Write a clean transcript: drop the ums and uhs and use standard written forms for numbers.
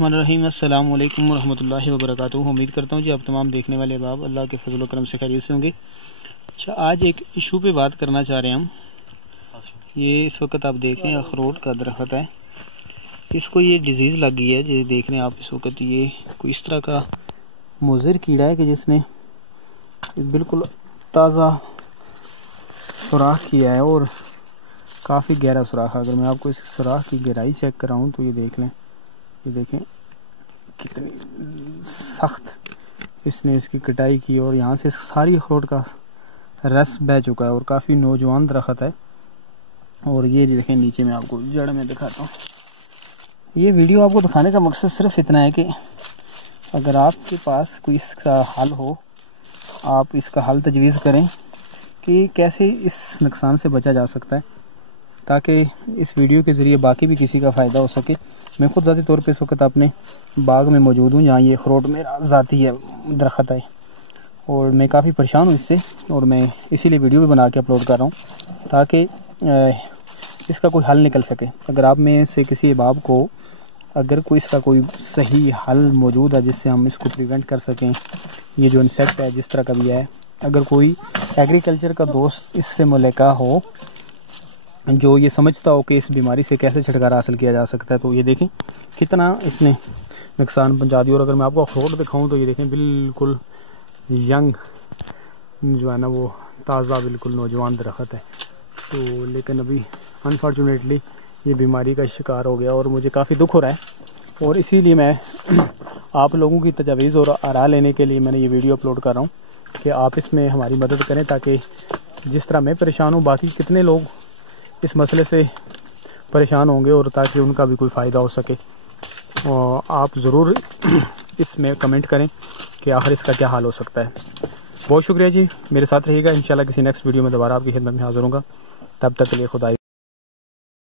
बिस्मिल्लाहिर्रहमानिर्रहीम। अस्सलामु अलैकुम वरहमतुल्लाहि वबरकातुहू। उम्मीद करता हूँ जी आप तमाम देखने वाले अहबाब अल्लाह के फजल व करम से खैरियत से होंगे। अच्छा, आज एक इशू पे बात करना चाह रहे हैं हम। ये इस वक्त आप देख रहे हैं अखरोट का दरख्त है, इसको ये डिजीज़ लग गई है। जो देख रहे हैं आप इस वक्त, ये कोई इस तरह का मुज़र कीड़ा है कि जिसने बिल्कुल ताज़ा सुराख किया है और काफ़ी गहरा सुराख। अगर मैं आपको इस सुराख की गहराई चेक कराऊं तो ये देख लें, ये देखें कितनी सख्त इसने इसकी कटाई की और यहाँ से सारी अखरोट का रस बह चुका है और काफ़ी नौजवान दरख्त है। और ये देखें नीचे में आपको जड़ में दिखाता हूँ। ये वीडियो आपको दिखाने का मकसद सिर्फ इतना है कि अगर आपके पास कोई इसका हल हो, आप इसका हल तजवीज़ करें कि कैसे इस नुकसान से बचा जा सकता है, ताकि इस वीडियो के ज़रिए बाकी भी किसी का फ़ायदा हो सके। मैं खुद ज़ाती तौर पे इस वक्त अपने बाग में मौजूद हूँ, जहाँ ये अखरोट मेरा ज़ाती है दरख्त है और मैं काफ़ी परेशान हूँ इससे, और मैं इसीलिए वीडियो भी बना के अपलोड कर रहा हूँ ताकि इसका कोई हल निकल सके। अगर आप में से किसी अहबाब को अगर कोई इसका कोई सही हल मौजूद है जिससे हम इसको प्रिवेंट कर सकें, ये जो इंसेक्ट है जिस तरह का भी है, अगर कोई एग्रीकल्चर का दोस्त इससे मुल्का हो जो ये समझता हो कि इस बीमारी से कैसे छुटकारा हासिल किया जा सकता है, तो ये देखें कितना इसने नुकसान पहुंचा दिया। और अगर मैं आपको अखरोट दिखाऊं तो ये देखें बिल्कुल यंग जो है ना, वो ताज़ा बिल्कुल नौजवान दरख्त है। तो लेकिन अभी अनफॉर्चुनेटली ये बीमारी का शिकार हो गया और मुझे काफ़ी दुख हो रहा है। और इसीलिए मैं आप लोगों की तजावीज़ और आरा लेने के लिए मैंने ये वीडियो अपलोड कर रहा हूँ कि आप इसमें हमारी मदद करें, ताकि जिस तरह मैं परेशान हूँ बाकी कितने लोग इस मसले से परेशान होंगे और ताकि उनका भी कोई फ़ायदा हो सके। और आप ज़रूर इसमें कमेंट करें कि आखिर इसका क्या हाल हो सकता है। बहुत शुक्रिया जी, मेरे साथ रहिएगा। इंशाल्लाह किसी नेक्स्ट वीडियो में दोबारा आपकी खिदमत में हाज़िर होऊंगा। तब तक के लिए खुदा।